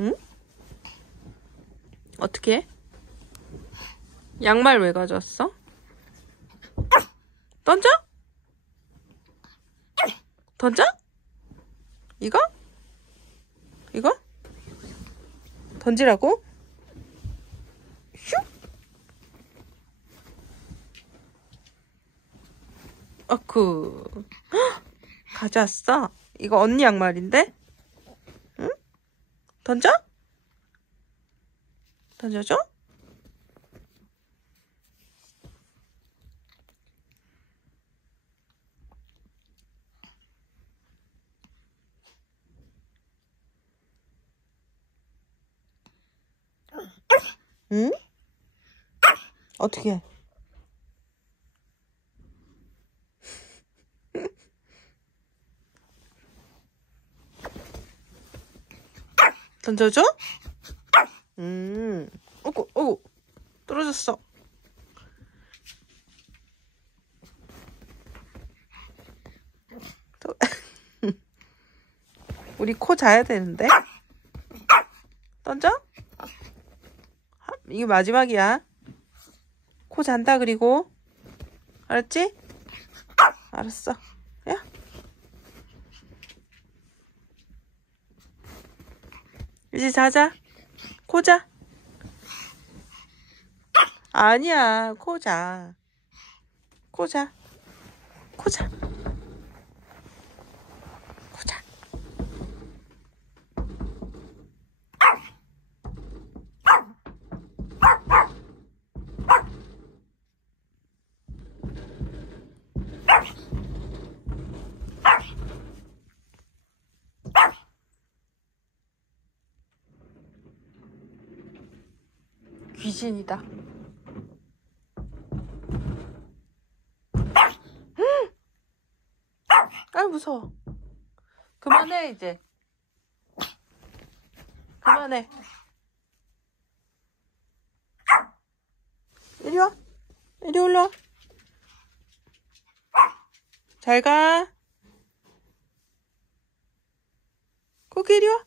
응? 어떻게 해? 양말 왜 가져왔어? 던져? 던져? 이거? 이거? 던지라고? 슉! 어쿠. 가져왔어? 이거 언니 양말인데? 응? 던져? 던져줘? 응? 어떻게 해? 던져줘? 어구, 어구, 떨어졌어. 우리 코 자야 되는데? 던져? 이게 마지막이야. 코 잔다, 그리고. 알았지? 알았어. 야. 이제 자자. 코 자. 아니야, 코 자. 코 자. 코 자. 코 자. 귀신이다. 아, 무서워. 그만해, 이제. 그만해. 이리 와. 이리 올라와. 잘 가. 코끼 이리 와.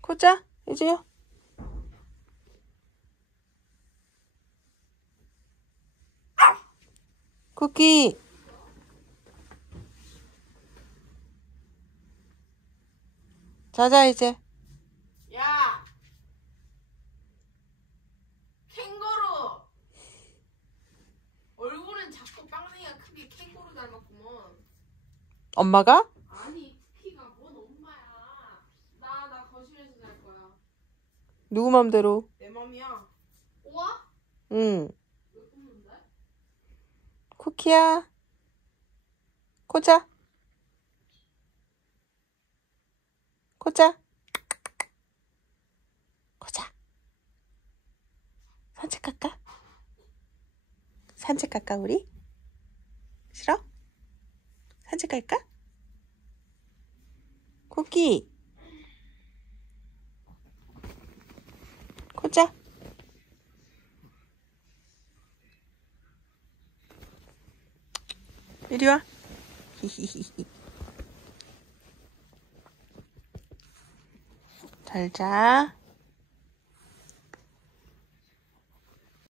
코자, 이제요. 쿠키. 자자, 이제. 야! 캥거루! 얼굴은 자꾸 빵댕이가 크게 캥거루 닮았구먼. 엄마가? 아니, 쿠키가 뭔 엄마야. 나 거실에서 잘 거야. 누구 맘대로? 내 맘이야. 우와? 응. 왜 굽는데? 쿠키야. 코자. 코자. 코자. 산책 갈까? 산책 갈까, 우리? 싫어? 산책 갈까? 쿠키. 코자. 이리 와. 히히히히. 잘 자.